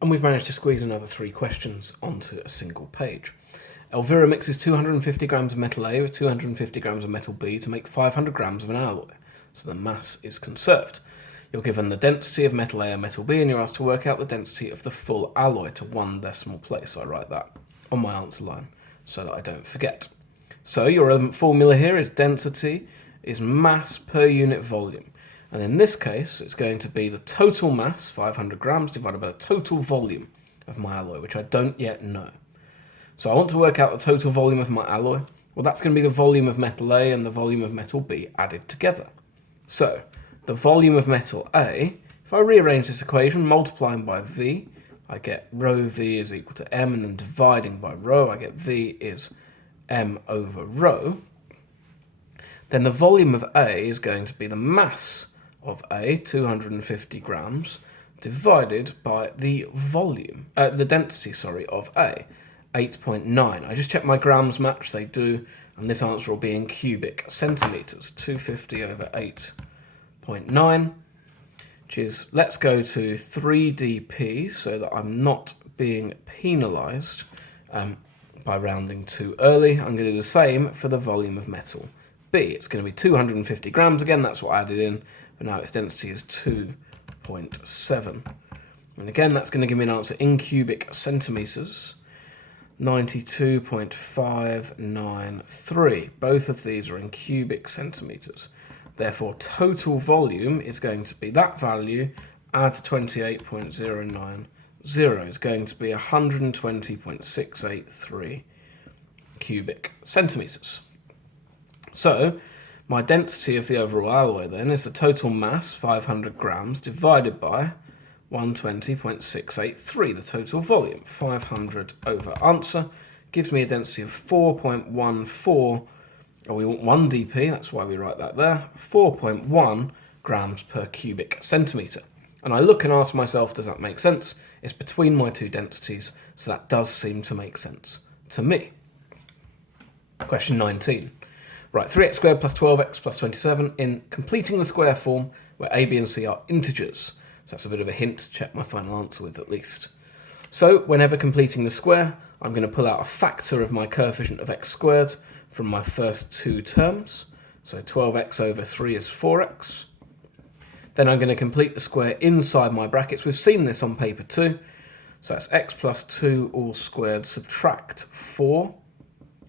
And we've managed to squeeze another 3 questions onto a single page. Elvira mixes 250 grams of metal A with 250 grams of metal B to make 500 grams of an alloy. So the mass is conserved. You're given the density of metal A and metal B, and you're asked to work out the density of the full alloy to 1 decimal place. I write that on my answer line so that I don't forget. So your relevant formula here is density is mass per unit volume. And in this case, it's going to be the total mass, 500 grams, divided by the total volume of my alloy, which I don't yet know. So I want to work out the total volume of my alloy. Well, that's going to be the volume of metal A and the volume of metal B added together. So the volume of metal A, if I rearrange this equation, multiplying by V, I get rho V is equal to M, and then dividing by rho, I get V is M over rho. Then the volume of A is going to be the mass of A, 250 grams, divided by the volume, the density, of A, 8.9. I just checked my grams match, they do, and this answer will be in cubic centimetres, 250 over 8.9, which is, let's go to 3dp so that I'm not being penalised by rounding too early. I'm going to do the same for the volume of metal B. It's going to be 250 grams again, that's what I added in, but now its density is 2.7. And again, that's going to give me an answer in cubic centimetres, 92.593. Both of these are in cubic centimetres. Therefore, total volume is going to be that value, add 28.090, is going to be 120.683 cubic centimetres. So, my density of the overall alloy then is the total mass, 500 grams, divided by 120.683, the total volume. 500 over answer gives me a density of 4.14, or we want 1 dp, that's why we write that there, 4.1 grams per cubic centimetre. And I look and ask myself, does that make sense? It's between my two densities, so that does seem to make sense to me. Question 19. Right, 3x squared plus 12x plus 27 in completing the square form where a, b and c are integers. So that's a bit of a hint to check my final answer with at least. So whenever completing the square, I'm going to pull out a factor of my coefficient of x squared from my first 2 terms. So 12x over 3 is 4x. Then I'm going to complete the square inside my brackets. We've seen this on paper too. So that's x plus 2 all squared, subtract 4.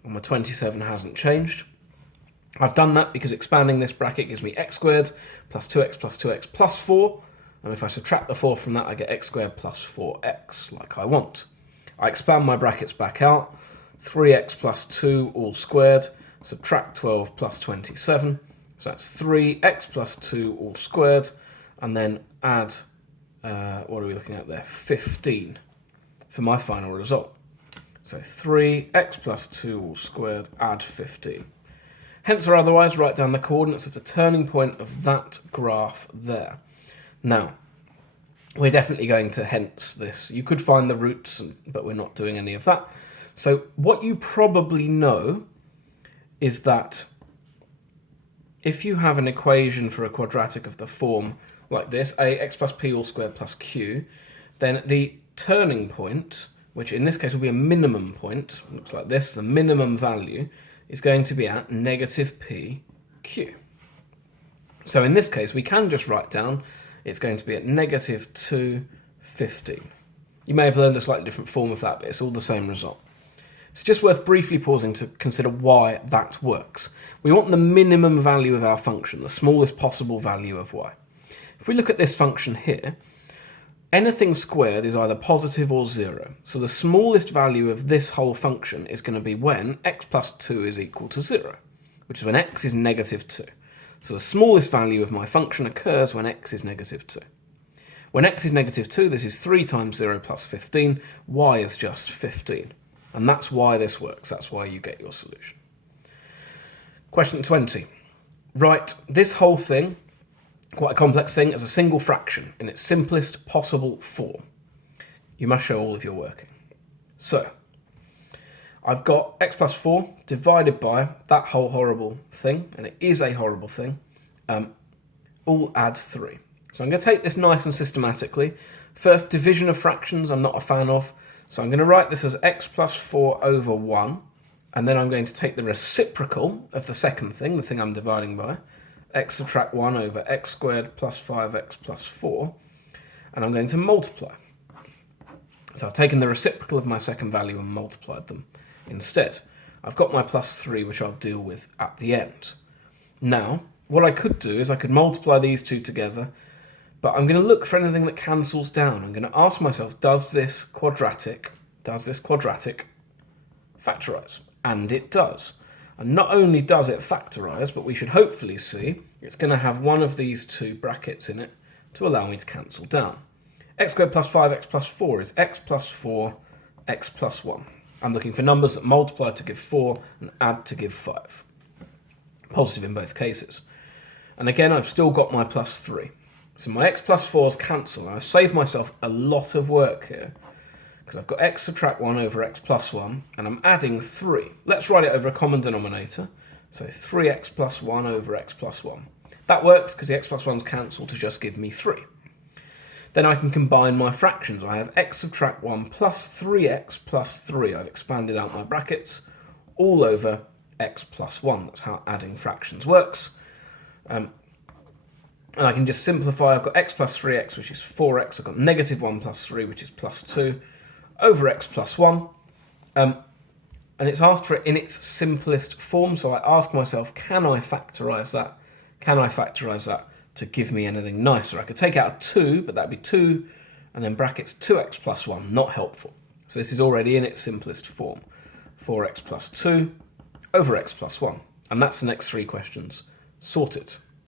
And the 27 hasn't changed. I've done that because expanding this bracket gives me x squared plus 2x plus 4. And if I subtract the 4 from that, I get x squared plus 4x, like I want. I expand my brackets back out. 3x plus 2 all squared, subtract 12 plus 27. So that's 3x plus 2 all squared, and then add, what are we looking at there? 15 for my final result. So 3x plus 2 all squared, add 15. Hence or otherwise, write down the coordinates of the turning point of that graph there. Now, we're definitely going to hence this. You could find the roots, but we're not doing any of that. So what you probably know is that if you have an equation for a quadratic of the form like this, ax plus p all squared plus q, then the turning point, which in this case will be a minimum point, looks like this, the minimum value, is going to be at negative pq. So in this case, we can just write down it's going to be at negative 215. You may have learned a slightly different form of that, but it's all the same result. It's just worth briefly pausing to consider why that works. We want the minimum value of our function, the smallest possible value of y. If we look at this function here, anything squared is either positive or 0. So the smallest value of this whole function is going to be when x plus 2 is equal to 0, which is when x is negative 2. So the smallest value of my function occurs when x is negative 2. When x is negative 2, this is 3 times 0 plus 15, y is just 15. And that's why this works, that's why you get your solution. Question 20. Write this whole thing, quite a complex thing, as a single fraction in its simplest possible form. You must show all of your working. So, I've got x plus 4 divided by that whole horrible thing, and it is a horrible thing, all add 3. So I'm going to take this nice and systematically. First, division of fractions I'm not a fan of, so I'm going to write this as x plus 4 over 1, and then I'm going to take the reciprocal of the second thing, the thing I'm dividing by, x subtract 1 over x squared plus 5x plus 4, and I'm going to multiply. So I've taken the reciprocal of my second value and multiplied them instead. I've got my plus 3, which I'll deal with at the end. Now, what I could do is I could multiply these two together, but I'm going to look for anything that cancels down. I'm going to ask myself, does this quadratic factorize? And it does. And not only does it factorize, but we should hopefully see it's going to have one of these two brackets in it to allow me to cancel down. X squared plus 5x plus 4 is x plus 4, x plus 1. I'm looking for numbers that multiply to give 4 and add to give 5. Positive in both cases. And again, I've still got my plus 3. So my x plus 4's cancel. I've saved myself a lot of work here because I've got x subtract 1 over x plus 1, and I'm adding 3. Let's write it over a common denominator. So 3x plus 1 over x plus 1. That works because the x plus 1's cancel to just give me 3. Then I can combine my fractions. I have x subtract 1 plus 3x plus 3. I've expanded out my brackets all over x plus 1. That's how adding fractions works. And I can just simplify. I've got x plus 3x, which is 4x. I've got negative 1 plus 3, which is plus 2, over x plus 1. And it's asked for it in its simplest form. So I ask myself, can I factorize that? Can I factorize that to give me anything nicer? I could take out a 2, but that'd be 2, and then brackets 2x plus 1. Not helpful. So this is already in its simplest form. 4x plus 2 over x plus 1. And that's the next 3 questions sorted.